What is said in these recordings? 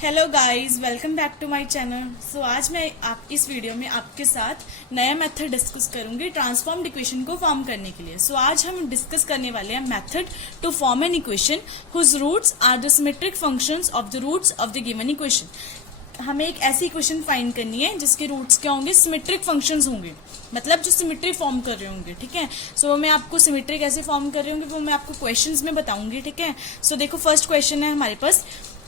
Hello guys, welcome back to my channel. So आज मैं इस वीडियो में आपके साथ नया मेथड डिस्कस करूंगी ट्रांसफॉर्म्ड इक्वेशन को फॉर्म करने के लिए। सो आज हम डिस्कस करने वाले हैं method to form an equation whose roots are the symmetric functions of the roots of the given equation. हमें एक ऐसी इक्वेशन फाइंड करनी है जिसके रूट्स क्या होंगे, सिमेट्रिक फंक्शंस होंगे, मतलब जो सिमेट्री फॉर्म कर रहे होंगे। ठीक है, सो मैं आपको सिमेट्री कैसे फॉर्म कर रहे होंगे वो मैं आपको क्वेश्चंस में बताऊंगी। ठीक है, सो देखो फर्स्ट क्वेश्चन है हमारे पास,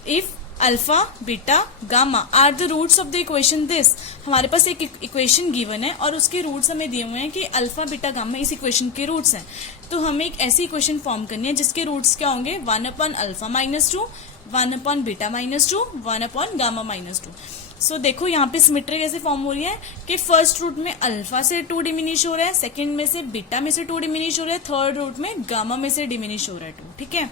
if alpha beta gamma are the roots of the equation this. हमारे पास एक इक्वेशन गिवन है और उसके रूट्स हमें दिए हुए हैं कि अल्फा बीटा गामा इस इक्वेशन के रूट्स हैं। तो हमें एक ऐसी इक्वेशन फॉर्म करनी है जिसके रूट्स क्या होंगे, 1/अल्फा -2, 1/बीटा -2, 1/गामा -2। सो देखो यहाँ पे सिमेट्री कैसे फॉर्म हो रही है कि फर्स्ट रूट में अल्फा से 2 डिमिनिश हो रहा है, सेकंड में से बीटा में से 2 डिमिनिश हो रहा है, थर्ड रूट में गामा में से डिमिनिश हो रहा है 2। ठीक है,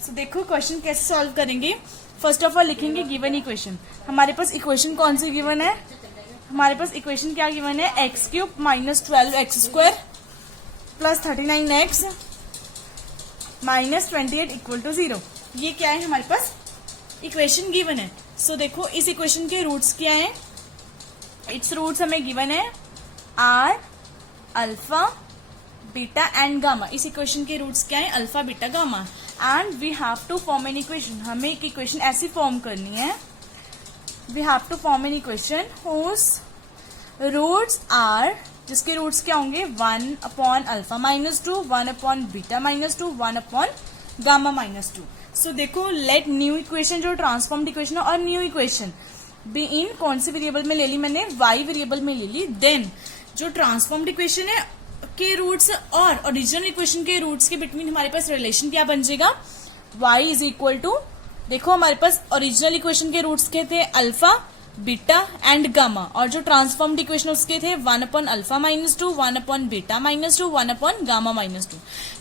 सो देखो क्वेश्चन कैसे सॉल्व करेंगे। फर्स्ट ऑफ ऑल लिखेंगे गिवन इक्वेशन। हमारे पास इक्वेशन कौन सी गिवन है, हमारे पास इक्वेशन क्या गिवन है, x³ - 12x² + 39x - 28 = 0। ये क्या है, हमारे पास इक्वेशन गिवन है। सो देखो इस इक्वेशन के रूट्स क्या है, इट्स रूट्स हमें गिवन है r, alpha, beta and gamma. इस इक्वेशन के रूट्स क्या है, alpha beta gamma. And we have to form an equation, हमें एक इक्वेशन ऐसी फॉर्म करनी है, we have to form an equation whose roots are, जिसके रूट्स क्या होंगे, 1/अल्फा -2, 1/बीटा -2, 1/गामा -2। सो देखो लेट न्यू इक्वेशन, जो ट्रांसफॉर्म्ड इक्वेशन है और न्यू इक्वेशन बी इन कौन से वेरिएबल में ले ली, मैंने y वेरिएबल में ले ली। देन जो ट्रांसफॉर्म्ड इक्वेशन है के रूट्स और ओरिजिनल इक्वेशन के रूट्स के बिटवीन हमारे पास रिलेशन क्या बन जाएगा, y = देखो हमारे पास ओरिजिनल इक्वेशन के रूट्स के थे अल्फा बीटा एंड गामा, और जो ट्रांसफॉर्म्ड इक्वेशन उसके थे 1/अल्फा -2, 1/बीटा -2, 1/गामा -2।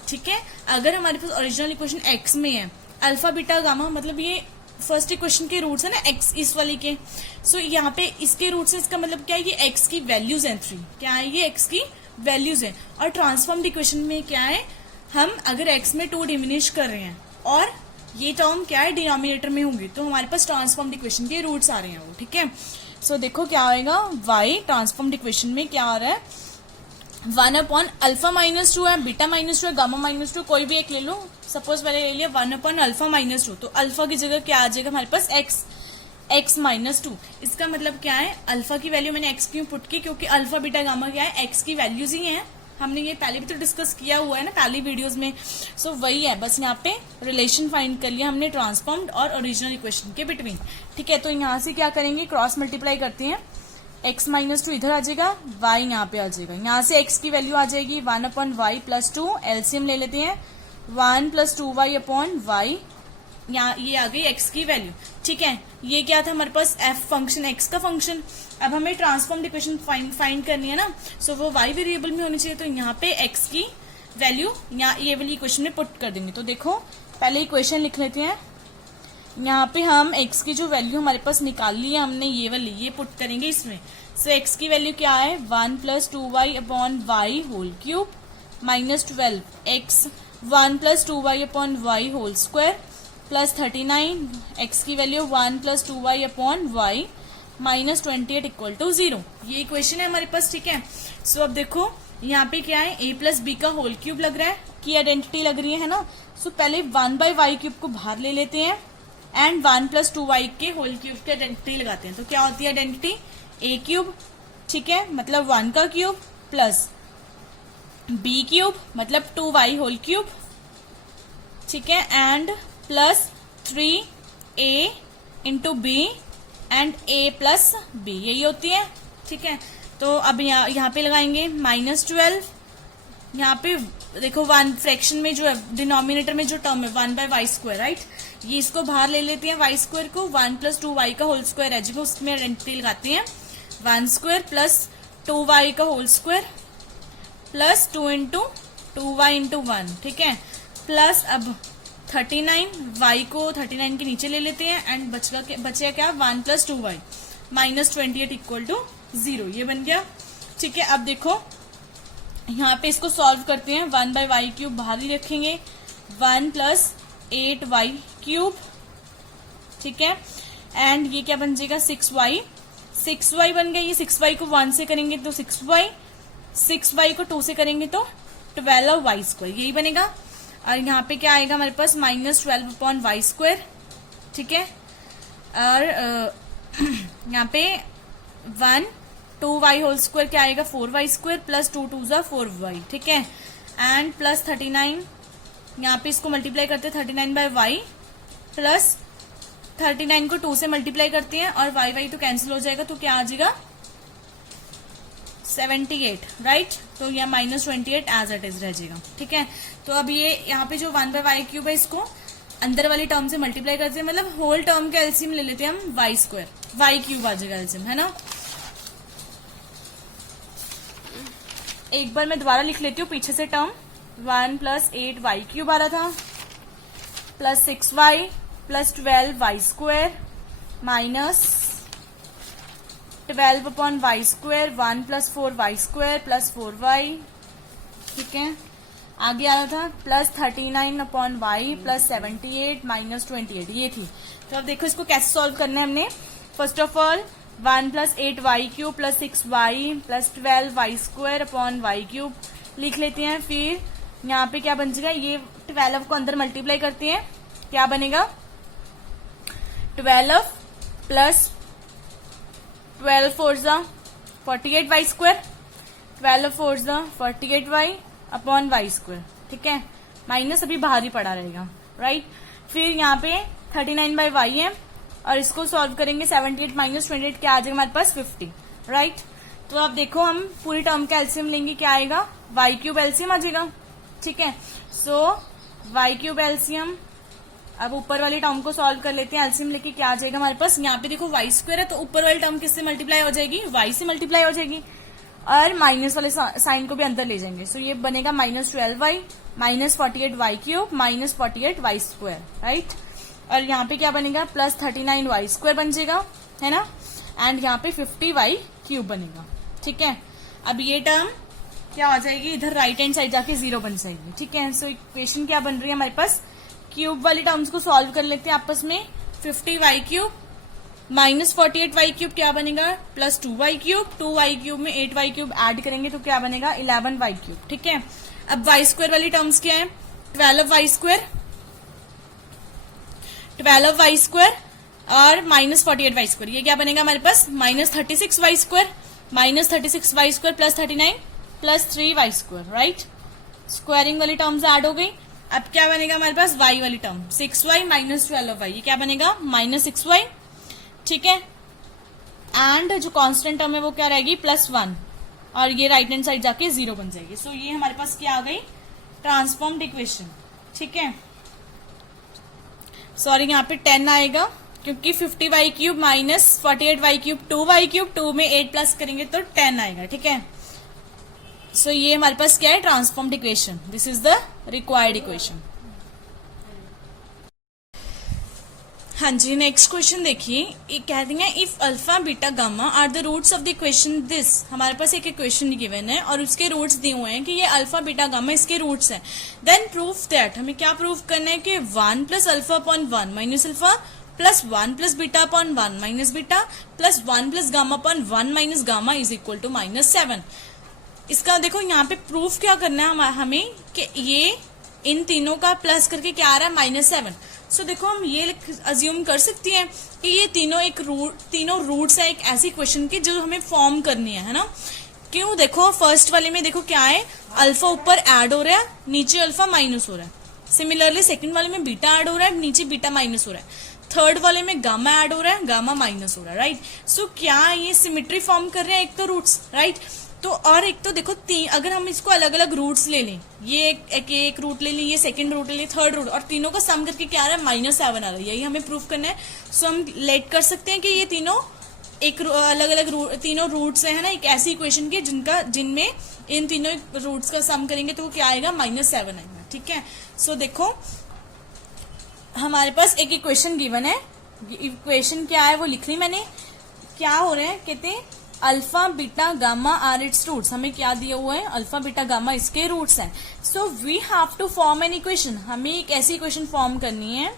ठीक है, अगर हमारे पास ओरिजिनल इक्वेशन x में है, अल्फा बीटा गामा मतलब ये फर्स्ट इक्वेशन के रूट्स है ना x इस वाली के। सो यहाँ पे इसके रूट्स है, इसका मतलब क्या है, ये x की वैल्यूज है 3, क्या है ये x की वैल्यूज है। और ट्रांसफॉर्म्ड इक्वेशन में क्या है, हम अगर x में 2 डिमिनिश कर रहे हैं और ये टर्म क्या है डिनोमिनेटर में होंगी, तो हमारे पास ट्रांसफॉर्म्ड इक्वेशन के रूट्स आ रहे हैं वो। ठीक है, सो देखो क्या आएगा, y ट्रांसफॉर्म्ड इक्वेशन में क्या आ रहा है, 1/अल्फा -2 है, बीटा -2 है, गामा -2, कोई भी एक ले लो। सपोज मैंने ले लिया 1/अल्फा -2, तो अल्फा की जगह क्या आ जाएगा हमारे पास x -2। इसका मतलब क्या है, अल्फा की वैल्यू मैंने x क्यों पुट की, क्योंकि अल्फा बीटा गामा क्या है, x की वैल्यूज ही हैं। हमने ये पहले भी तो डिस्कस किया हुआ है ना पहली वीडियोस में। सो वही है, बस यहाँ पे रिलेशन फाइंड कर लिया हमने ट्रांसफॉर्म्ड और ओरिजिनल इक्वेशन के बिटवीन। ठीक है, तो यहाँ से क्या करेंगे, क्रॉस मल्टीप्लाई करते हैं, x -2 इधर आ जाएगा, y यहाँ पे आ जाएगा। यहाँ से x की वैल्यू आ जाएगी 1/y + 2, एलसीएम ले लेते हैं, 1 + 2y/y, यहाँ ये आ गई x की वैल्यू। ठीक है, ये क्या था हमारे पास, f फंक्शन, x का फंक्शन। अब हमें ट्रांसफॉर्म्ड इक्वेशन फाइंड करनी है ना, सो वो y वेरिएबल में होनी चाहिए। तो यहाँ पे x की वैल्यू यहाँ ये वाली इक्वेशन में पुट कर देंगे। तो देखो पहले इक्वेशन लिख लेते हैं, यहाँ पे हम x की जो वैल्यू हमारे पास निकाल ली है हमने, ये वाली ये पुट करेंगे इसमें। सो x की वैल्यू क्या है, 1 + 2y/y whole cube -12x 1 + 2y/y whole square + 39, x की वैल्यू 1 + 2y/y -28 = 0। ये इक्वेशन है हमारे पास। ठीक है, सो अब देखो यहाँ पे क्या है, a + b का होल क्यूब लग रहा है, की आइडेंटिटी लग रही है ना। सो पहले 1/y³ को बाहर ले लेते हैं एंड 1 + 2y के होल क्यूब की आइडेंटिटी लगाते हैं। तो क्या होती है आइडेंटिटी, a³, ठीक है, मतलब 1 का क्यूब प्लस b³ मतलब 2y होल क्यूब, ठीक है, and plus 3a × b and a + b, यही होती है। ठीक है, तो अब यहाँ पे लगाएंगे -12, यहाँ पे देखो 1 फ्रैक्शन में जो है डिनोमिनेटर में जो टर्म है 1/y², राइट, ये इसको बाहर ले लेते हैं y² को, 1 + 2y का होल स्क्वायर है जो उसमें आइडेंटिटी लगाते हैं, 1² + 2y का होल स्क्वायर प्लस 2 × 2y × 1, ठीक है, प्लस अब 39, y को 39 के नीचे ले लेते हैं एंड बचेगा क्या, 1 + 2y -28 = 0, ये बन गया। ठीक है, अब देखो यहाँ पे इसको सॉल्व करते हैं, 1/y³ बाहर ही रखेंगे, 1 + 8y³, ठीक है, एंड ये क्या बन जाएगा 6y, 6y बन गया। ये 6y को 1 से करेंगे तो 6y, 6y को 2 से करेंगे तो 12y², यही बनेगा। और यहाँ पे क्या आएगा हमारे पास -12/y², ठीक है। और यहाँ पे 1 2y² क्या आएगा 4y² प्लस 2 2 ज़ा 4y, ठीक है। एंड प्लस 39, यहाँ पे इसको मल्टीप्लाई करते हैं 39/y प्लस 39 को 2 से मल्टीप्लाई करते हैं और y तो कैंसिल हो जाएगा, तो क्या आ जाएगा 78, राइट। तो यह -28 एज इट इज रह जाएगा, ठीक है। तो अब ये यहाँ पे जो 1/y³ है इसको अंदर वाली टर्म से मल्टीप्लाई करते हैं, मतलब होल टर्म का एलसीएम ले लेते हैं हम y² y³ आ जाएगा एलसीएम, है ना। एक बार मैं दोबारा लिख लेती हूँ पीछे से टर्म, 1 + 8y³ आ रहा था plus 6y plus 12y² minus 12/y², 1 + 4y² plus 4y, ठीक है। आगे आ रहा था प्लस 39/y प्लस 78 माइनस 28, ये थी। तो अब देखो इसको कैसे सॉल्व करना है हमने। First of all 1 + 8y³ plus 6y plus 12y² upon y³ लिख लेते हैं। फिर यहाँ पे क्या बन जाएगा, ये 12 को अंदर मल्टीप्लाई करते हैं, क्या बनेगा 12 प्लस 12 4 ज़ा 48y², 12 4 ज़ा 48y अपॉन y², ठीक है। माइनस अभी बाहर ही पड़ा रहेगा, राइट। फिर यहाँ पे 39/y है और इसको सॉल्व करेंगे 78 माइनस 28 क्या आ जाएगा हमारे पास 50, राइट। तो अब देखो हम पूरी टर्म का एलसीएम लेंगे, क्या आएगा y³ एलसीएम आ जाएगा, ठीक है। सो y³ एलसीएम, अब ऊपर वाली टर्म को सॉल्व कर लेते हैं, एलसीएम लेके क्या आ जाएगा हमारे पास। यहाँ पे देखो y² है तो ऊपर वाली टर्म किससे मल्टीप्लाई हो जाएगी, y से मल्टीप्लाई हो जाएगी और माइनस वाले साइन को भी अंदर ले जाएंगे। सो ये बनेगा -12y minus 48y³ minus 48y², right. और यहाँ पे क्या बनेगा प्लस 39y² बन जाएगा, है ना। एंड यहाँ पे 50y³ बनेगा, ठीक है। अब ये टर्म क्या हो जाएगी, इधर राइट हैंड साइड जाके 0 बन जाएगी, ठीक है। सो इक्वेशन क्या बन रही है हमारे पास, क्यूब वाली टर्म्स को सॉल्व कर लेते हैं आपस में। 50y³ माइनस 48y³ क्या बनेगा प्लस 2y³, 2y³ में 8y³ ऐड करेंगे तो क्या बनेगा 11y³, ठीक है। अब y² वाली टर्म्स क्या है 12y² और माइनस 48y², ये क्या बनेगा हमारे पास -36y² -36y² plus 39 plus 3y², right. Squaring वाली टर्म्स ऐड हो गई। अब क्या बनेगा हमारे पास y वाली टर्म 6y माइनस 12y, ये क्या बनेगा -6y, ठीक है। एंड जो कांस्टेंट टर्म है वो क्या रहेगी +1 और ये राइट हैंड साइड जाके 0 बन जाएगी। सो ये हमारे पास क्या आ गई ट्रांसफॉर्म्ड इक्वेशन, ठीक है। सॉरी यहाँ पे 10 आएगा क्योंकि 50y³ माइनस 48y³ 2y³, 2 में 8 प्लस करेंगे तो 10 आएगा, ठीक है। सो ये हमारे पास क्या है transformed equation, this is the required equation. हाँ जी, नेक्स्ट क्वेश्चन देखिए, कहते हैं if alpha beta gamma are the roots of the equation this. हमारे पास एक इक्वेशन गिवन है और उसके रूट्स दिए हुए हैं कि ये अल्फा बीटा गामा इसके रूट्स हैं। देन प्रूफ दैट, हमें क्या प्रूफ करना है कि 1 + alpha upon 1 minus alpha plus 1 + beta upon 1 minus beta plus 1 + gamma upon 1 minus gamma is equal to -7। इसका देखो यहाँ पे प्रूफ क्या करना है हमें कि ये इन तीनों का प्लस करके क्या आ रहा है -7। सो देखो हम ये अज्यूम कर सकते हैं कि ये तीनों रूट्स है एक ऐसी क्वेश्चन की जो हमें फॉर्म करनी है ना। क्यों, देखो फर्स्ट वाले में देखो क्या है अल्फा ऊपर ऐड हो रहा है, नीचे अल्फा माइनस हो रहा है। सिमिलरली सेकंड वाले में बीटा ऐड हो रहा है, नीचे बीटा माइनस हो रहा है। थर्ड वाले में गामा ऐड हो रहा है, गामा माइनस हो रहा है, राइट। सो क्या ये सिमेट्री फॉर्म कर रहे हैं एक तो रूट्स, राइट। तो और एक तो देखो अगर हम इसको अलग अलग रूट्स ले लें, ये एक रूट ले लें, ये सेकंड रूट ले लें, थर्ड रूट, और तीनों का सम करके क्या आ रहा है -7 आ रहा है, यही हमें प्रूफ करना है। सो हम लेट कर सकते हैं कि ये तीनों एक अलग अलग तीनों रूट्स है ना एक ऐसी इक्वेशन के जिनमें इन तीनों रूट्स का सम करेंगे तो क्या आएगा -7 आएगा, ठीक है। सो देखो हमारे पास एक इक्वेशन गिवन है, इक्वेशन क्या है वो लिख ली मैंने। क्या हो रहा है, कहते हैं alpha beta gamma are its roots. हमें क्या दिया हुआ है अल्फा बीटा गामा इसके रूट्स हैं। So we have to form an equation, हमें एक ऐसी इक्वेशन फॉर्म करनी है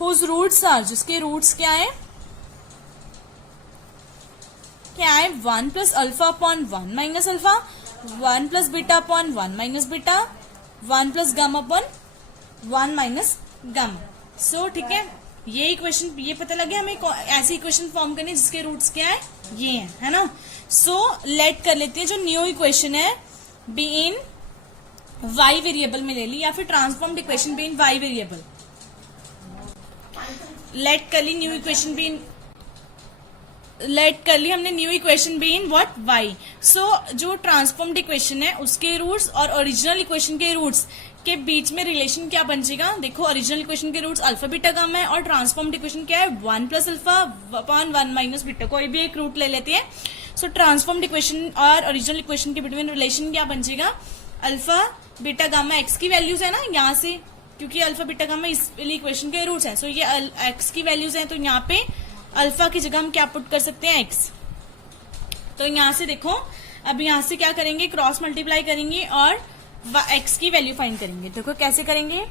हुज रूट्स आर, जिसके रूट्स क्या है, क्या है, 1 plus alpha upon 1 minus alpha, 1 plus beta upon 1 minus beta, 1 plus gamma upon 1 minus gamma. So ठीक है, ये इक्वेशन, ये पता लगे हमें ऐसी इक्वेशन फॉर्म करनी जिसके रूट्स क्या है, ये है ना। सो लेट कर लेते हैं, जो न्यू इक्वेशन है बी इन वाई वेरिएबल में ले ली, या फिर transformed equation be in Y variable. Let कर ली new equation be in, let कर ली हमने new equation be in what, Y. So जो ट्रांसफॉर्म्ड इक्वेशन है उसके रूट्स और ओरिजिनल इक्वेशन के रूट्स के बीच में रिलेशन क्या बन जाएगा, देखो ओरिजिनल इक्वेशन के रूट्स अल्फा बीटा गामा है और ट्रांसफॉर्म्ड इक्वेशन क्या है, 1 plus alpha upon 1 minus beta, कोई भी एक रूट ले लेते हैं। सो ट्रांसफॉर्म्ड इक्वेशन और ओरिजिनल इक्वेशन के बिटवीन रिलेशन क्या बन जाएगा, अल्फा बीटा गामा एक्स की वैल्यूज है ना यहाँ से, क्योंकि अल्फा बीटा गामा इस इक्वेशन के रूट्स हैं। सो ये एक्स की वैल्यूज हैं, तो यहाँ पे अल्फा की जगह हम क्या पुट कर सकते हैं, एक्स। तो यहां से देखो, अब यहां से क्या करेंगे, क्रॉस मल्टीप्लाई करेंगे और एक्स की वैल्यू फाइंड करेंगे। देखो कैसे करेंगे,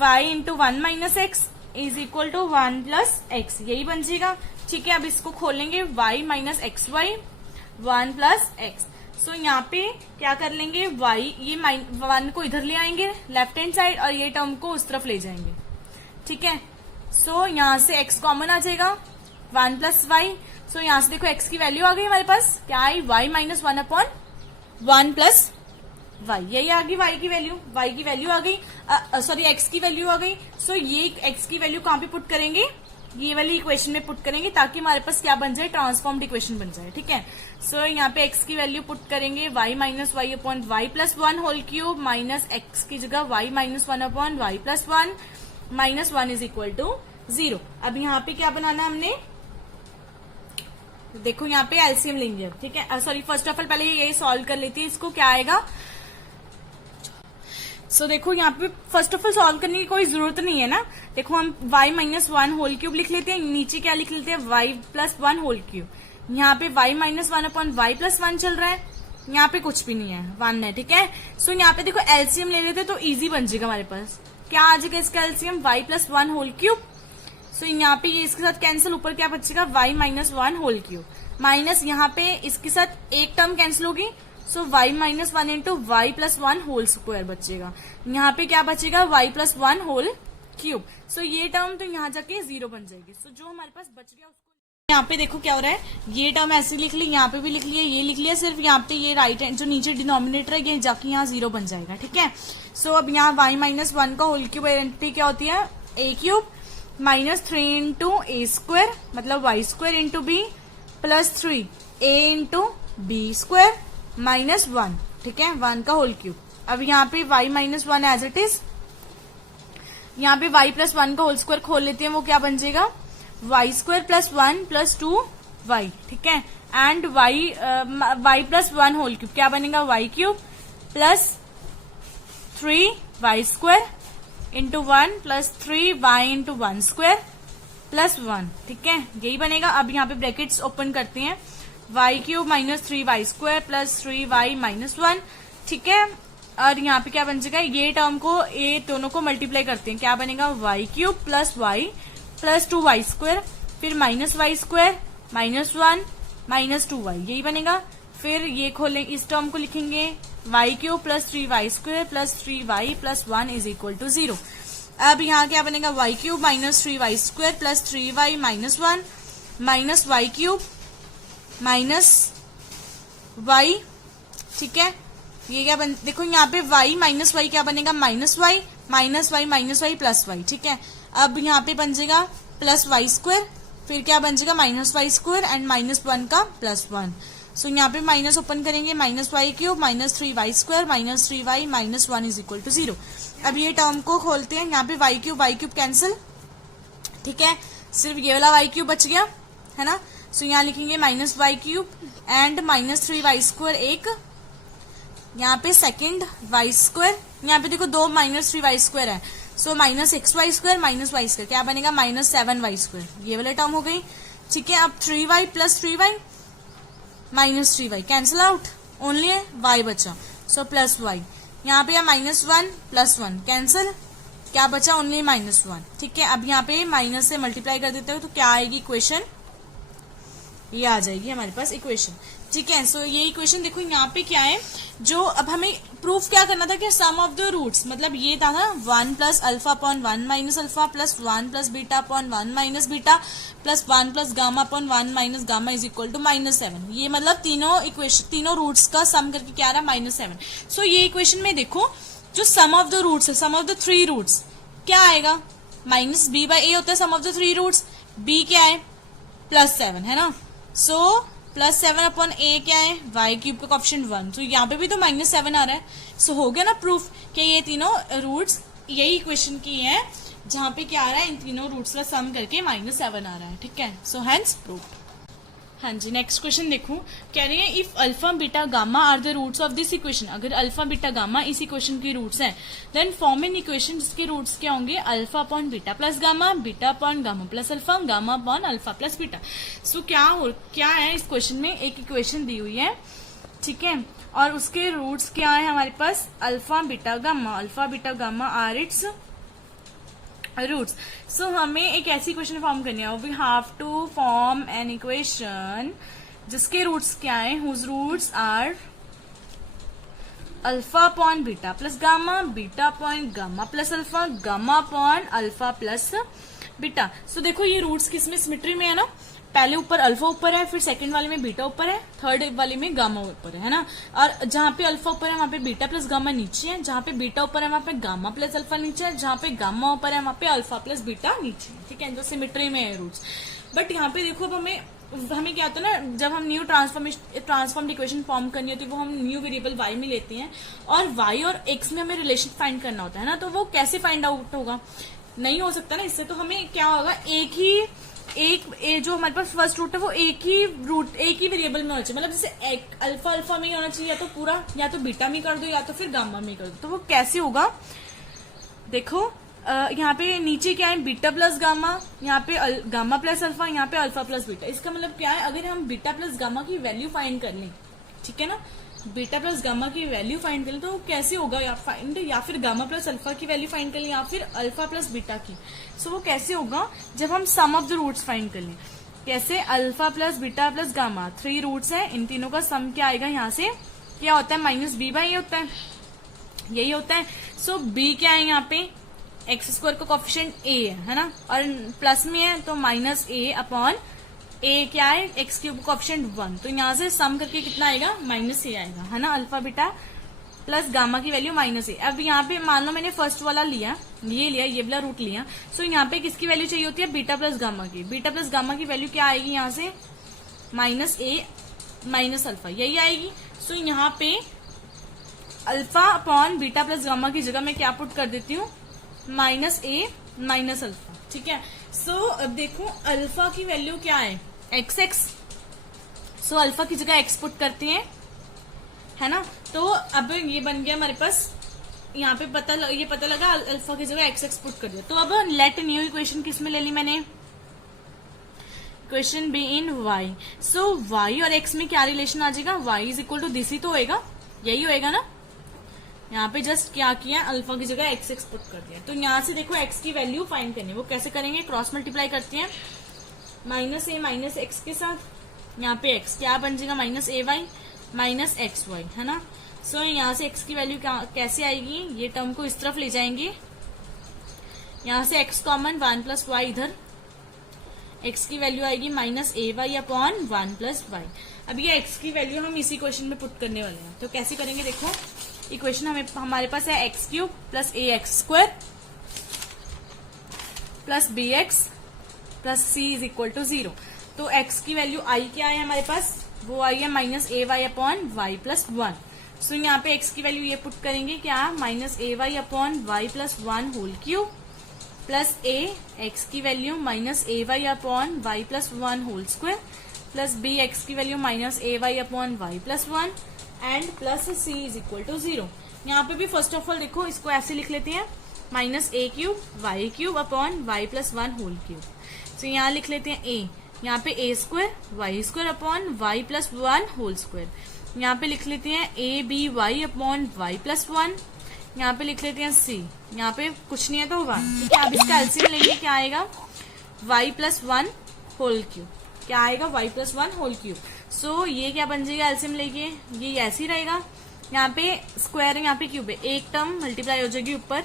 y into 1 minus X is equal to 1 plus X, यही बन जाएगा। ठीक है, अब इसको खोलेंगे, y minus x Y 1 plus X. So यहाँ पे क्या कर लेंगे, y ये 1 को इधर ले आएंगे लेफ्ट हैंड साइड और ये टर्म को उस तरफ ले जाएंगे। ठीक है, सो यहाँ से x कॉमन आ जाएगा, 1 प्लस वाई। सो यहाँ से देखो x की वैल्यू आ गई हमारे पास, क्या आई, y minus 1 upon 1 plus y, यही आ गई y की वैल्यू, y की वैल्यू आ गई, सॉरी x की वैल्यू आ गई। सो ये x की वैल्यू कहाँ पे पुट करेंगे, ये वाली इक्वेशन में पुट करेंगे, ताकि हमारे पास क्या बन जाए, ट्रांसफॉर्म्ड इक्वेशन बन जाए। ठीक है, सो यहाँ पे x की वैल्यू पुट करेंगे, y minus y upon y plus 1 whole cube minus x की जगह y minus 1 upon y plus 1 minus 1 is equal to 0। अब यहाँ पे क्या बनाना है हमने, देखो यहाँ पे एलसीएम लेंगे अब। ठीक है, सॉरी फर्स्ट ऑफ ऑल पहले ये सॉल्व कर लेती है, इसको क्या आएगा। सो देखो यहाँ पे फर्स्ट ऑफ ऑल सॉल्व करने की कोई जरूरत नहीं है ना। देखो हम y माइनस 1 होल क्यूब लिख लेते हैं, नीचे क्या लिख लेते हैं, y प्लस 1 होल क्यूब। यहाँ पे y minus 1 upon y plus 1 चल रहा है, यहाँ पे कुछ भी नहीं है, 1 है। ठीक है, सो यहाँ पे देखो एलसीएम ले लेते तो इजी बन जाएगा हमारे पास, क्या आ जाएगा इसका LCM, y plus 1 whole cube. So यहाँ पे ये इसके साथ कैंसिल, ऊपर क्या बचेगा, y minus 1 whole cube minus यहाँ पे इसके साथ एक टर्म कैंसिल होगी, so y minus 1 into y plus 1 whole square बचेगा। यहाँ पे क्या बचेगा, y plus 1 whole cube. So ये टर्म तो यहाँ जाके 0 बन जाएगी। सो जो हमारे पास बच गया उसको यहाँ पे देखो क्या हो रहा है, ये टर्म ऐसे लिख ली, यहाँ पे भी लिख लिया, ये लिख लिया, सिर्फ यहाँ पे ये राइट हैंड जो नीचे डिनोमिनेटर है ये जाके यहाँ 0 बन जाएगा। ठीक है, सो अब यहाँ y माइनस 1 का होल क्यूब आइडेंटिटी क्या होती है, a cube minus 3 into A square, मतलब y square into B plus 3 a into B square minus 1। ठीक है, 1 का होल क्यूब। अब यहाँ पे y minus 1 as it is, यहाँ पे y प्लस 1 का होल स्क्वायर खोल लेते हैं, वो क्या बन जाएगा, y square plus 1 plus 2y। ठीक है, and y plus 1 whole cube क्या बनेगा, y cube plus 3y square into 1 plus 3y into 1 square plus 1। ठीक है, यही बनेगा। अब यहाँ पे ब्रैकेट्स ओपन करते हैं, y cube minus 3y square plus 3y minus 1। ठीक है, और यहाँ पे क्या बन जाएगा, ये टर्म को ये दोनों को मल्टीप्लाई करते हैं, क्या बनेगा, y cube plus y plus 2y square, फिर minus y square minus 1 minus 2y, यही बनेगा। फिर ये खोलें, इस टर्म को लिखेंगे y cube plus 3y square plus 3y plus 1 is equal to 0। अब यहाँ क्या बनेगा, y cube minus 3y square plus 3y minus 1 minus y cube minus y। ठीक है, ये क्या देखो यहाँ पे y माइनस y क्या बनेगा, minus y minus y minus y plus y। ठीक है, अब यहाँ पे बन जाएगा प्लस y स्क्वायर, फिर क्या बन जाएगा, minus y square and minus 1 का प्लस 1। सो यहाँ पे माइनस ओपन करेंगे, minus y cube minus 3y square minus 3y minus 1 is equal to 0। अब ये टर्म को खोलते हैं, यहाँ पे y क्यूब कैंसिल। ठीक है, सिर्फ ये वाला y क्यूब बच गया है ना। सो यहाँ लिखेंगे minus y cube and minus 3y square, एक यहाँ पे सेकेंड y स्क्वायर, यहाँ पे देखो दो माइनस 3y स्क्वायर है, so minus xy square minus y square क्या बनेगा, माइनस 7y स्क्वायर, ये वाला टर्म हो गई। ठीक है, अब 3y plus 3y minus 3y cancel out, only y बचा, सो प्लस y। यहाँ पे माइनस 1 प्लस 1 कैंसिल, क्या बचा, ओनली -1। ठीक है, अब यहाँ पे माइनस से मल्टीप्लाई कर देते हो तो क्या आएगी इक्वेशन, ये आ जाएगी हमारे पास इक्वेशन। ठीक है, सो ये इक्वेशन देखो यहाँ पे क्या है, जो अब हमें प्रूफ क्या करना था कि सम ऑफ द रूट्स, मतलब ये था ना 1 plus alpha upon 1 minus alpha plus 1 plus beta upon 1 minus beta plus 1 plus gamma upon 1 minus gamma is equal to -7। ये मतलब तीनों रूट्स का सम करके क्या आ रहा है, -7। सो ये इक्वेशन में देखो जो सम ऑफ द रूट्स है, सम ऑफ द 3 रूट्स क्या आएगा, -b/a होता है सम ऑफ द 3 रूट्स, b क्या है +7 है ना, सो +7 अपॉन a क्या है, y³ का ऑप्शन 1। तो यहाँ पे भी तो -7 आ रहा है। सो हो गया ना प्रूफ कि ये तीनों रूट्स यही इक्वेशन की है, जहां पे क्या आ रहा है, इन तीनों रूट्स का सम करके -7 आ रहा है। ठीक है, सो हेंस प्रूव्ड। हाँ जी, नेक्स्ट क्वेश्चन देखो, कह रही है if alpha beta gamma are the roots of this equation, अगर अल्फा बीटा गामा इस इक्वेशन की रूट्स हैं, देन फॉर्म एन इक्वेशन जिसके रूट्स क्या होंगे, alpha upon beta plus gamma, beta upon gamma plus alpha, gamma upon alpha plus beta. So क्या है इस क्वेश्चन में, एक इक्वेशन दी हुई है, ठीक है, और उसके रूट्स क्या है हमारे पास, alpha beta gamma are its roots. So हमें एक ऐसी इक्वेशन फॉर्म करनी है, we have to form an equation जिसके रूट्स क्या है, whose roots are alpha upon beta plus gamma, beta upon gamma plus alpha, gamma upon alpha plus beta. So देखो ये रूट्स किसमें सिमेट्री में है ना, पहले ऊपर अल्फा ऊपर है, फिर सेकंड वाले में बीटा ऊपर है, थर्ड वाले में गामा ऊपर है ना, और जहां पे अल्फा ऊपर है वहां पे बीटा प्लस गामा नीचे है, जहां पे बीटा ऊपर है वहां पे गामा प्लस अल्फा नीचे है, जहां पे गामा ऊपर है वहां पे अल्फा प्लस बीटा नीचे है। ठीक है, जो सिमेट्री में है रूट्स। बट यहाँ पे देखो अब हमें क्या होता है ना, जब हम न्यू ट्रांसफॉर्म्ड इक्वेशन फॉर्म करनी होती है, वो हम न्यू वेरिएबल y में लेते हैं, और y और x में हमें रिलेशन फाइंड करना होता है ना, तो वो कैसे फाइंड आउट होगा, नहीं हो सकता ना इससे। तो हमें क्या होगा, जो हमारे पास फर्स्ट रूट है वो एक ही वेरिएबल में होना चाहिए, मतलब जैसे अल्फा में ही होना चाहिए, या तो पूरा, या तो बीटा में कर दो, या तो फिर गामा में कर दो। तो वो कैसे होगा, देखो यहाँ पे नीचे क्या है, बीटा प्लस गामा, यहाँ पे गामा प्लस अल्फा, यहाँ पे अल्फा प्लस बीटा। इसका मतलब क्या है, अगर हम बीटा प्लस गामा की वैल्यू फाइंड कर लें, ठीक है ना, बीटा प्लस गामा की वैल्यू फाइंड कर लें, तो कैसे होगा, या फिर गामा प्लस अल्फा की वैल्यू फाइंड कर लें, या फिर अल्फा प्लस बीटा की। सो वो कैसे होगा, जब हम sum of the roots find कर लें। कैसे, alpha plus beta plus gamma 3 roots है, इन तीनों का सम क्या आएगा, यहाँ से क्या होता है, -b/a होता है, यही होता है। सो b क्या है, यहाँ पे x² का कोफिशिएंट a है ना, और प्लस में है तो -a अपॉन a क्या है, x³ का कोफिशिएंट 1। तो यहाँ से सम करके कितना आएगा, -a आएगा, है ना, अल्फा बीटा प्लस गामा की वैल्यू -a। अब यहाँ पे मान लो मैंने फर्स्ट वाला लिया, ये वाला रूट लिया, सो यहाँ पे किसकी वैल्यू चाहिए होती है, बीटा प्लस गामा की। बीटा प्लस गामा की वैल्यू क्या आएगी, यहाँ से -a माइनस अल्फा, यही आएगी। सो यहाँ पे alpha upon beta plus gamma की जगह मैं क्या पुट कर देती हूँ, -a माइनस अल्फा। ठीक है, सो अब देखो अल्फा की वैल्यू क्या है, xx। सो अल्फा की जगह x पुट करते हैं, है ना, तो अब ये बन गया हमारे पास, यहाँ पे ये पता लगा अल्फा की जगह xx पुट कर दिया। तो अब लेट न्यू इक्वेशन किसमें ले ली मैंने, equation be in y। So y और x में क्या रिलेशन आ जाएगा, y is equal to this ही तो होएगा, यही होएगा ना। यहाँ पे जस्ट क्या किया, अल्फा की जगह xx पुट कर दिया। तो यहाँ से देखो x की वैल्यू फाइंड करनी है, वो कैसे करेंगे, क्रॉस मल्टीप्लाई करते हैं -a माइनस x के साथ। यहाँ पे x क्या बन जाएगा, -ay माइनस xy, है ना। सो यहाँ से x की वैल्यू कैसे आएगी, ये टर्म को इस तरफ ले जाएंगे, यहाँ से x कॉमन 1 प्लस y इधर, x की वैल्यू आएगी -ay अपॉन 1 प्लस y। अब ये x की वैल्यू हम इसी क्वेश्चन में पुट करने वाले हैं। तो कैसे करेंगे, देखो इक्वेशन हमारे पास है x³ plus ax² plus bx plus c is equal to 0। तो x की वैल्यू i क्या है हमारे पास, वो आई है -ay upon y plus 1। So यहाँ पे x की वैल्यू ये पुट करेंगे क्या, -ay upon y plus 1 whole cube plus a, x की value -ay upon y plus 1 whole square plus b, x की value -ay upon y plus 1 and plus c is equal to 0। यहाँ पे भी first of all देखो इसको ऐसे लिख लेते हैं, -a³ y³ upon y plus 1 whole cube. तो यहाँ लिख लेते हैं a, यहाँ पे a² y² upon y plus 1 whole square. यहाँ पे लिख लेते हैं a b y upon y plus 1 यहाँ पे लिख लेते हैं सी, यहाँ पे कुछ नहीं है तो 1, ठीक है। अब इसका एलसीएम लेंगे, क्या आएगा y प्लस 1 होल क्यूब, क्या आएगा y plus 1 whole cube. So ये क्या बन जाएगा एलसीएम लेके, ये ऐसे ही रहेगा, यहाँ पे स्क्वायर है यहाँ पे क्यूब है, एक टर्म मल्टीप्लाई हो जाएगी ऊपर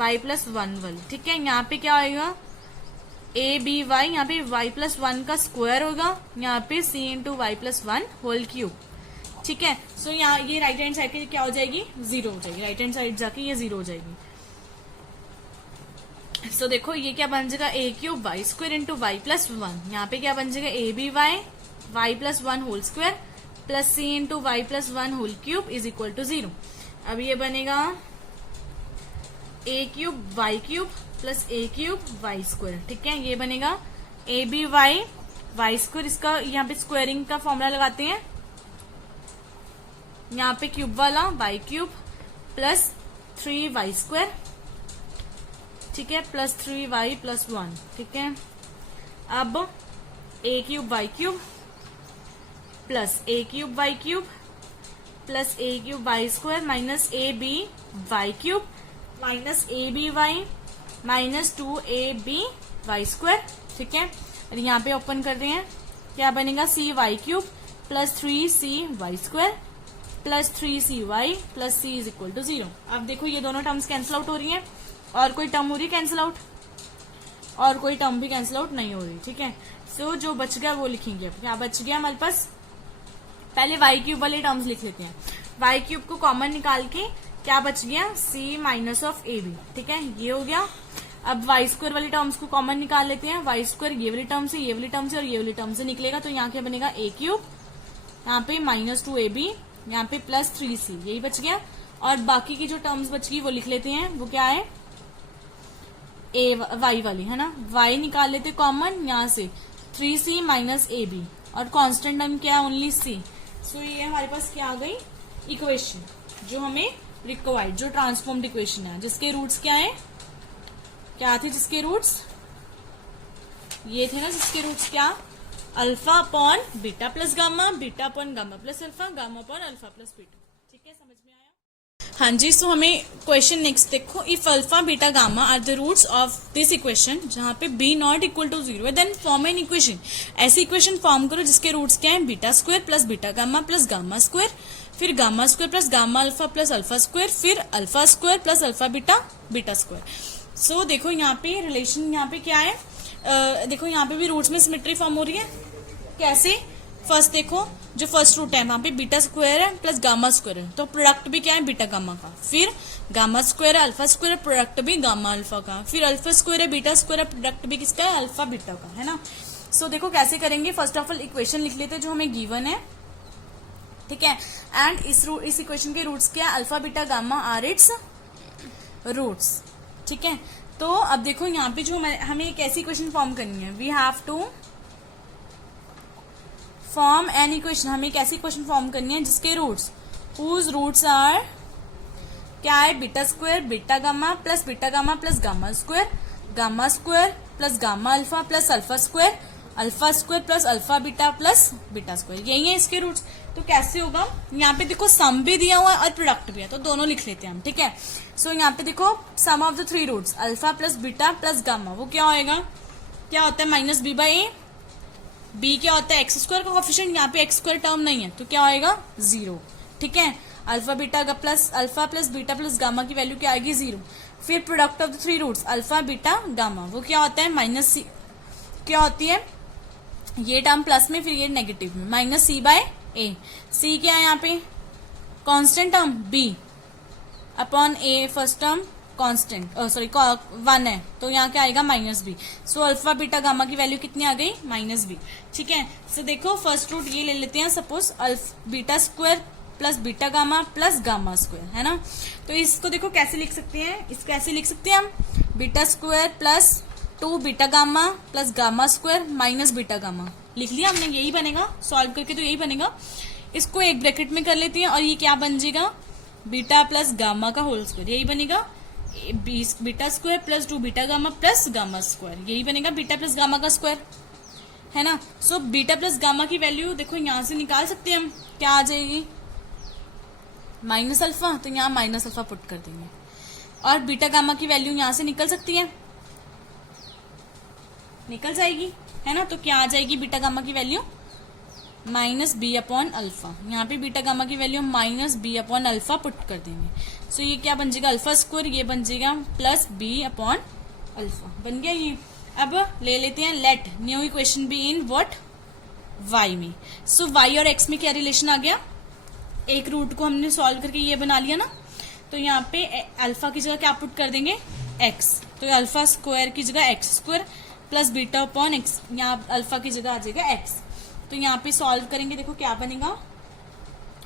y प्लस 1 वाली, ठीक है। यहाँ पे क्या आएगा ए बी वाई, यहाँ पे y प्लस 1 का स्क्वायर होगा, यहाँ पे c into y plus 1 whole cube, ठीक है। सो यहाँ ये राइट हैंड साइड की क्या हो जाएगी 0 हो जाएगी, राइट हैंड साइड जाके ये 0 हो जाएगी। सो देखो ये क्या बन जाएगा a cube y square into y plus 1, यहाँ पे क्या बन जाएगा a b y plus 1 whole square plus c into y plus 1 whole cube is equal to 0। अब ये बनेगा a cube y cube y square, ठीक है। ये बनेगा ए बी वाई स्क्वायर, इसका यहाँ पे स्क्वायरिंग का फॉर्मूला लगाते हैं, यहाँ पे क्यूब वाला y cube plus 3 y square, ठीक है, प्लस 3 वाई प्लस 1, ठीक है। अब a cube y cube plus a cube y cube plus a cube y square minus a b y cube minus a b y minus 2 a b y square, ठीक है। और यहाँ पे open कर रहे हैं, क्या बनेगा c y cube plus 3 c y square plus 3 c y plus c is equal to 0। अब देखो ये दोनों टर्म्स कैंसिल आउट हो रही हैं, और कोई टर्म हो रही है कैंसिल आउट, और कोई टर्म भी कैंसिल आउट नहीं हो रही, ठीक है। सो जो बच गया वो लिखेंगे। अब क्या बच गया हमारे पास, पहले वाई क्यूब वाले टर्म्स लिख लेते हैं। वाई क्यूब को कॉमन निकाल के क्या बच गया सी माइनस ऑफ ए बी, ठीक है, ये हो गया। अब वाई स्क्वायर वाले टर्म्स को कॉमन निकाल लेते हैं, वाई स्क्वायर ये वाली टर्म से, ये वाली टर्म से और ये वाली टर्म से निकलेगा, तो यहाँ क्या बनेगा ए क्यूब, यहाँ पे माइनस 2 ए बी, यहाँ पे प्लस 3 सी, यही बच गया। और बाकी की जो टर्म्स बच गई वो लिख लेते हैं, वो क्या है ए वाई वाली, है ना। वाई निकाल लेते कॉमन, यहाँ से 3c माइनस ए बी, और कांस्टेंट टर्म क्या है ओनली सी। सो ये हमारे पास क्या आ गई इक्वेशन जो हमें रिक्वायर्ड, जो ट्रांसफॉर्म्ड इक्वेशन है, जिसके रूट्स क्या है, क्या थे जिसके रूट्स, ये थे ना जिसके रूट्स क्या, alpha upon beta plus gamma, beta upon gamma plus alpha, gamma upon alpha plus beta, ठीक है, समझ में आया। हाँ जी, सो हमें क्वेश्चन नेक्स्ट देखो, if alpha beta gamma are the roots of this equation, जहां पे बी नॉट इक्वल टू 0 है, देन फॉर्म एन इक्वेशन। ऐसी इक्वेशन फॉर्म करो जिसके रूट्स क्या है beta square plus beta gamma plus gamma square, फिर gamma square plus gamma alpha plus alpha square, फिर alpha square plus alpha beta beta square. So देखो यहाँ पे रिलेशन, यहाँ पे क्या है, देखो यहाँ पे भी रूट्स में सिमेट्री फॉर्म हो रही है, कैसे, फर्स्ट देखो जो फर्स्ट रूट है वहां पे बीटा स्क्वायर है प्लस गामा स्क्वायर है, तो प्रोडक्ट भी क्या है बीटा गामा का, फिर गामा स्क्वायर है अल्फा स्क्वायर है, प्रोडक्ट भी गामा अल्फा का, फिर अल्फा स्क्वायर है बीटा स्क्वायर है, प्रोडक्ट भी किसका है अल्फा बीटा का, है ना। सो देखो कैसे करेंगे, फर्स्ट ऑफ ऑल इक्वेशन लिख लेते हैं जो हमें गिवन है, ठीक है। एंड इस इक्वेशन के रूट्स क्या है, alpha beta gamma are its roots, ठीक है। तो अब देखो यहाँ पे जो हमें एक ऐसी इक्वेशन फॉर्म करनी है, we have to form an equation, हमें एक ऐसी इक्वेशन फॉर्म करनी है जिसके रूट्स, हुज रूट्स आर क्या है beta square beta gamma plus gamma square plus gamma alpha plus alpha square plus alpha beta plus beta square, यही है इसके रूट्स। तो कैसे होगा, यहाँ पे देखो सम भी दिया हुआ है और प्रोडक्ट भी है, तो दोनों लिख लेते हैं हम, ठीक है। सो यहाँ पे देखो sum of the 3 roots alpha plus beta plus gamma, वो क्या होएगा, क्या होता है minus b by a, b क्या होता है एक्स स्क्वायर का कोएफिशिएंट, यहाँ पे एक्स स्क्वायर टर्म नहीं है तो क्या होएगा 0, ठीक है। Alpha plus beta plus gamma की वैल्यू क्या आएगी 0, फिर product of the 3 roots alpha beta gamma, वो क्या होता है माइनस सी, क्या होती है ये टर्म प्लस में फिर ये नेगेटिव में, माइनस सी बाय ए, सी क्या है यहाँ पे constant term B upon A, first term constant 1 है, तो यहाँ क्या आएगा minus B. So alpha beta gamma की वैल्यू कितनी आ गई माइनस बी, ठीक है। सो देखो फर्स्ट रूट ये ले लेते हैं, suppose beta square plus beta gamma plus gamma square, है ना। तो इसको देखो कैसे लिख सकते हैं, इसको ऐसे लिख सकते हैं हम, beta square plus 2 beta gamma plus gamma square minus beta gamma, लिख लिया हमने, यही बनेगा सॉल्व करके, तो यही बनेगा। इसको एक ब्रैकेट में कर लेते हैं और ये क्या बन जाएगा बीटा प्लस गामा का होल स्क्वायर, यही बनेगा beta square plus 2 beta gamma plus gamma square, यही बनेगा बीटा प्लस गामा का स्क्वायर, है ना। सो बीटा प्लस गामा की वैल्यू देखो यहां से निकाल सकते हैं हम, क्या आ जाएगी माइनस अल्फा, तो यहाँ माइनस अल्फा पुट कर देंगे। और बीटा गामा की वैल्यू यहाँ से निकल सकती है, निकल जाएगी, है ना। तो क्या आ जाएगी बीटा गामा की value? Minus B upon alpha. यहाँ पे बीटा गामा की value minus B upon alpha put कर देंगे। सो ये क्या बन जाएगा? अल्फा स्क्वायर, ये बन जाएगा प्लस बी अपॉन अल्फा। बन गया ये। अब ले लेते हैं let new equation be in what? Y में। सो वाई और एक्स में क्या रिलेशन आ गया? एक रूट को हमने सॉल्व करके ये बना लिया ना, तो यहाँ पे अल्फा की जगह क्या पुट कर देंगे? एक्स। तो अल्फा स्क्वायर की जगह x square plus beta upon x, यहाँ अल्फा की जगह आ जाएगा एक्स। तो यहाँ पे सॉल्व करेंगे, देखो क्या बनेगा?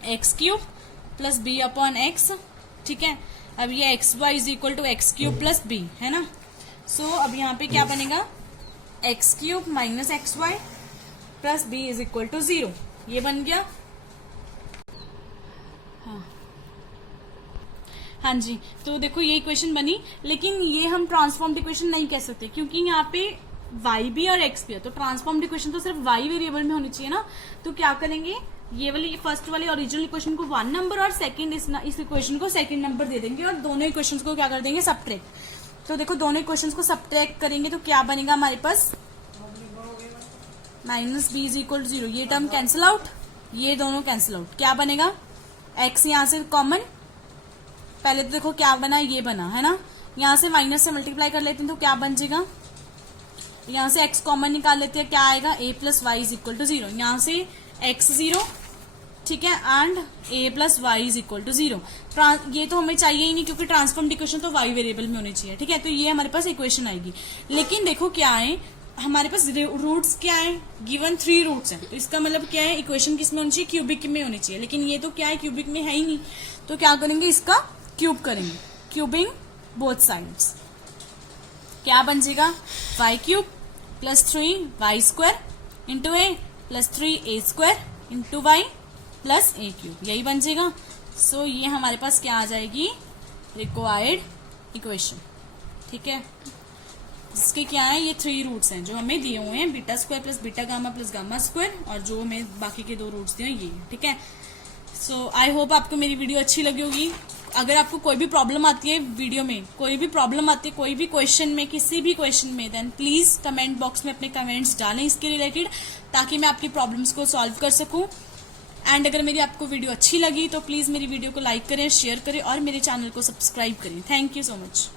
X cube plus B upon x, ठीक है। अब ये x y is equal to x cube plus B, है ना। सो अब यहाँ पे क्या बनेगा? X cube minus x y plus B is equal to 0, ये बन गया। हाँ जी, तो देखो ये इक्वेशन बनी, लेकिन ये हम ट्रांसफॉर्म्ड इक्वेशन नहीं कह सकते क्योंकि यहाँ पे y भी और x भी है। तो ट्रांसफॉर्म्ड इक्वेशन तो सिर्फ y वेरिएबल में होनी चाहिए ना। तो क्या करेंगे, ये वाली फर्स्ट वाली ओरिजिनल इक्वेशन को 1 नंबर और सेकंड इस इक्वेशन को सेकंड नंबर दे देंगे और दोनों इक्वेशन को क्या कर देंगे? सब्ट्रैक्ट। तो देखो दोनों इक्वेशन को सब्ट्रैक्ट करेंगे तो क्या बनेगा हमारे पास? Minus b is equal to 0, ये टर्म कैंसिल आउट, ये दोनों कैंसिल आउट। क्या बनेगा? x यहाँ से कॉमन, पहले तो देखो क्या बना, ये बना, है ना। यहाँ से माइनस से मल्टीप्लाई कर लेते हैं तो क्या बन जाएगा? यहाँ से x कॉमन निकाल लेते हैं, क्या आएगा? a plus y is equal to 0। यहाँ से x 0, ठीक है, and a plus y is equal to 0। ये तो हमें चाहिए ही नहीं क्योंकि ट्रांसफॉर्म्ड इक्वेशन तो y वेरिएबल में होनी चाहिए, ठीक है। तो ये हमारे पास इक्वेशन आएगी। लेकिन देखो क्या है, हमारे पास रूट्स क्या है? गिवन 3 रूट्स हैं। तो इसका मतलब क्या है? इक्वेशन किस में होनी चाहिए? क्यूबिक में होनी चाहिए। लेकिन ये तो क्या है? क्यूबिक में है ही नहीं। तो क्या करेंगे? इसका क्यूब करेंगे, क्यूबिंग बोथ साइड्स। क्या बन जाएगा? Y cube plus 3y square into A plus 3a square into y plus a cube, यही बन जाएगा। सो ये हमारे पास क्या आ जाएगी? रिक्वायर्ड इक्वेशन, ठीक है। इसके क्या है? ये 3 रूट्स हैं जो हमें दिए हुए हैं, beta square plus beta gamma plus gamma square, और जो हमें बाकी के 2 रूट्स दिए हैं ये, ठीक है। सो आई होप आपको मेरी वीडियो अच्छी लगी होगी। अगर आपको कोई भी प्रॉब्लम आती है वीडियो में, कोई भी प्रॉब्लम आती है कोई भी क्वेश्चन में, किसी भी क्वेश्चन में, देन प्लीज कमेंट बॉक्स में अपने कमेंट्स डालें इसके रिलेटेड, ताकि मैं आपकी प्रॉब्लम्स को सॉल्व कर सकूं। एंड अगर मेरी आपको वीडियो अच्छी लगी तो प्लीज मेरी वीडियो को लाइक करें, शेयर करें और मेरे चैनल को सब्सक्राइब करें। Thank you so much.